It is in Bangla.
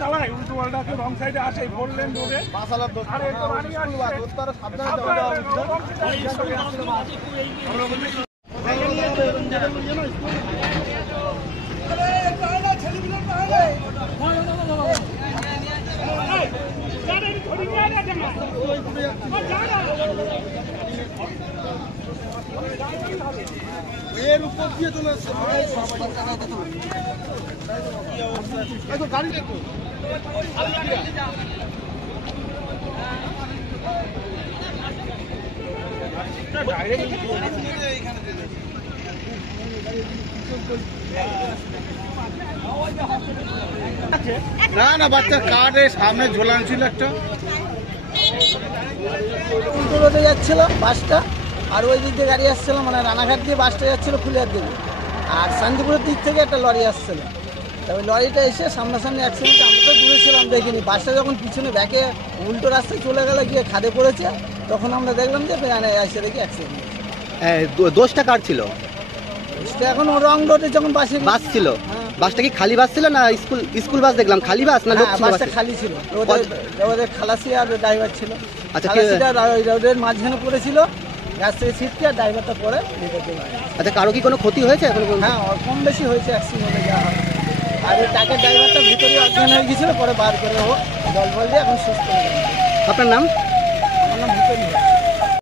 চালায় উল্টো পাল্টা রং সাইডে আসে ফোর লেন রোডে এর উপর দিয়ে চলে আসছে গাড়ি দেখো না না বাচ্চার কার্ডের সামনে ঝোলান ছিল একটা উল্টো রোডে যাচ্ছিল বাসটা আর ওই দিক দিয়ে গাড়ি আসছিল মানে রানাঘাট দিয়ে বাসটা যাচ্ছিল ফুলিয়ার দিকে আর শান্তিপুরের দিক থেকে একটা লরি আসছিল তা ওই লরিটা এসে সামনাসামনি অ্যাক্সিডেন্ট আমরা তো দূরে ছিলাম দেখিনি বাসটা যখন পিছনে ব্যাকে উল্টো রাস্তায় চলে গেলে গিয়ে খাদে পড়েছে তখন আমরা দেখলাম যে এসে দেখি অ্যাক্সিডেন্ট। দোষটা কার ছিল? এখন রং রোডে যখন বাস ছিল বাসটা কি খালি বাস ছিল না স্কুল বাস দেখলাম খালি বাস না লোক ছিল? বাসটা খালি ছিল ওদের খালাসি আর ড্রাইভার ছিল। আচ্ছা রোডের মাঝখানে পড়েছিল গাছ থেকে ছিটকে আর ড্রাইভারটা পরে। আচ্ছা কারো কি কোনো ক্ষতি হয়েছে এখন? হ্যাঁ কম বেশি হয়েছে অ্যাক্সিডেন্টে যা হয় আর ওই টাকার ড্রাইভারটা ভিতরে অজ্ঞান হয়ে গেছিল পরে বার করে হোক জল ফল দিয়ে এখন সুস্থ হয়ে গেছে। আপনার নাম?